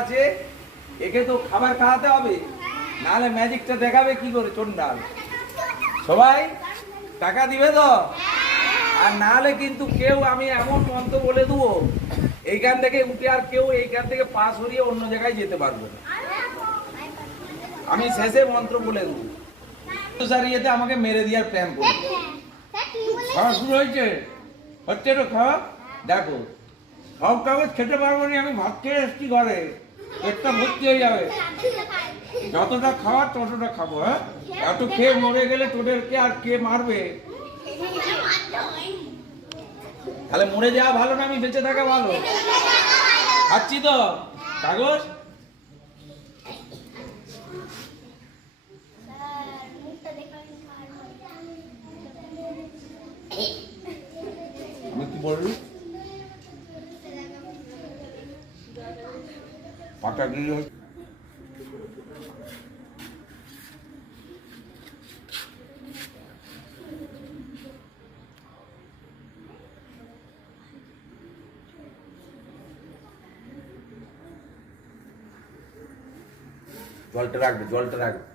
আছে? একে তো খাবার খাওয়াতে হবে। নাহলে ম্যাজিকটা দেখাবে কি করে চন্ডাল সবাই টাকা দিবে তো? আর নাহলে কিন্তু কেউ আমি এমন মন্ত্র বলে দেবো এইখান থেকে উঠে আর কেউ এইখান থেকে পা সরিয়ে অন্য জায়গায় যেতে পারবে না। আমি শেষে মন্ত্র বলে দেবো। সারিয়েতে আমাকে মেরে দেওয়ার প্ল্যান করবে। খাওয়া শুরু হয়েছে? হচ্ছে তো খাওয়া? দেখো সব কাগজ খেতে পারব না, আমি ভাত খেয়ে এসছি ঘরে। পেটটা ভর্তি হয়ে যাবে। যতটা খাওয়ার ততটা খাব হ্যাঁ? এত খেয়ে মরে গেলে তোদেরকে আর কে মারবে? তাহলে মরে যাওয়া ভালো না, আমি বেঁচে থাকা ভালো? খাচ্ছি তো। কাগজ? আমি কি বললি? পাটা গিয়ে জলটা রাখবে জলটা রাখবে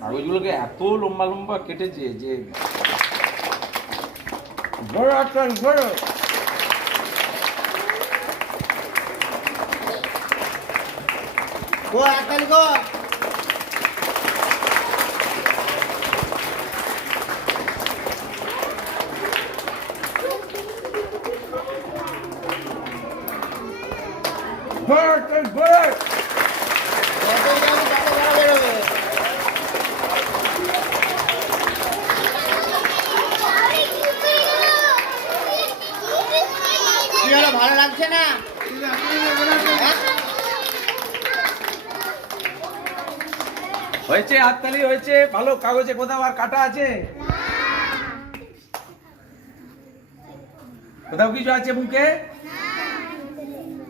কাগজগুলোকে এত লম্বা লম্বা কেটেছে যে ধরো আজকাল ধরো গো আকাল গো। কি হলো ভালো লাগছে না হ্যাঁ? হয়েছে হাততালি হয়েছে। ভালো কাগজে কোথাও আর কাটা আছে? কোথাও কিছু আছে মুখে